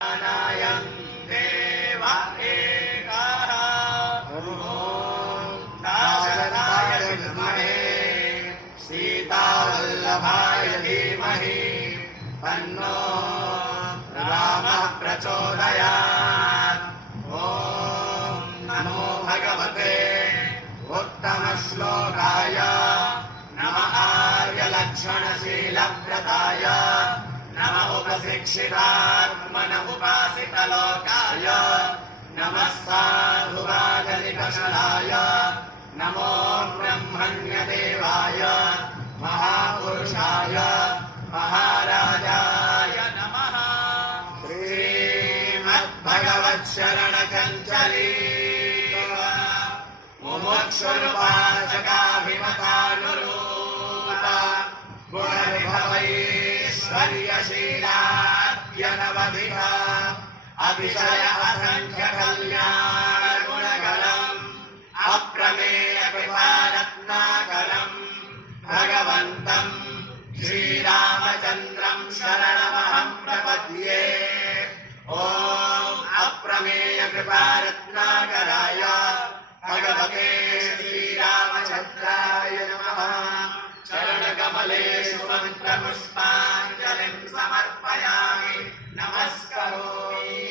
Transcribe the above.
नायं देव एकः ॐ दाशरथाय विद्महे सीतावल्लभाय धीमहि तन्नो रामः प्रचोदयात्। ॐ नमो भगवते उत्तमश्लोकाय नमः आर्यलक्षणशीलव्रताय नमः उपशिक्षितात्मन उपासितलोकाय नमः साधुवादनिकषणाय नमो ब्रह्मण्यदेवाय महापुरुषाय महाराजाय नमः। श्रीमद्भगवच्छरणचञ्चली मुमुक्षुरुपासकाभिमतानुरूप गुणविभवैश्वर्यशीलाद्यनवधिः अतिशय असंख्य कल्याण गुणगणम् अप्रमेय कृपारत्नाकरम् भगवन्तम् श्रीरामचन्द्रम् शरणमहम् प्रपद्ये। ॐ अप्रमेय कृपारत्नाकराय भगवते श्रीरामचन्द्राय नमः। चरणकमलेषु मन्त्रपुष्पाञ्जलिं समर्पयामि नमस्करोमि।